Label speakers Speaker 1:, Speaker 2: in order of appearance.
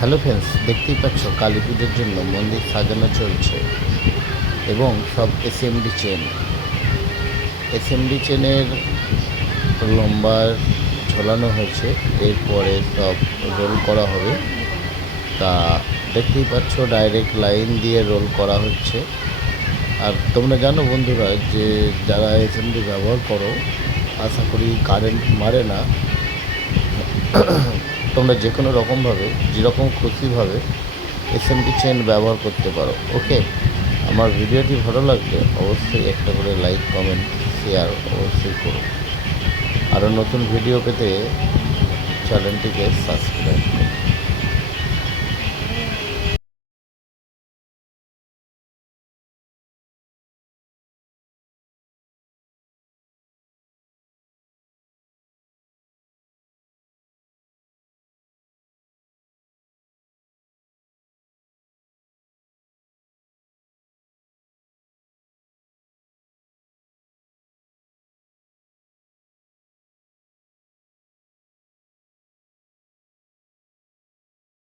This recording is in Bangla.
Speaker 1: হ্যালো ফ্রেন্ডস দেখতেই পাচ্ছ কালী পুজোর জন্য মন্দির সাজানো চলছে এবং সব এসএমডি চেন এসএমডি চেনের লম্বা ঝোলানো হয়েছে, এরপরে সব রোল করা হবে। তা দেখতেই পাচ্ছ ডাইরেক্ট লাইন দিয়ে রোল করা হচ্ছে। আর তোমরা জানো বন্ধুরা যে যারা এসএমডি ব্যবহার করো, আশা করি কারেন্ট মারে না। তোমরা যে কোনো রকমভাবে, যেরকম খুশিভাবে এসএমটি চেন ব্যবহার করতে পারো ওকে আমার ভিডিওটি ভালো লাগলে অবশ্যই একটা করে লাইক কমেন্ট শেয়ার অবশ্যই করো। আরও নতুন ভিডিও পেতে চ্যানেলটিকে সাবস্ক্রাইব করো।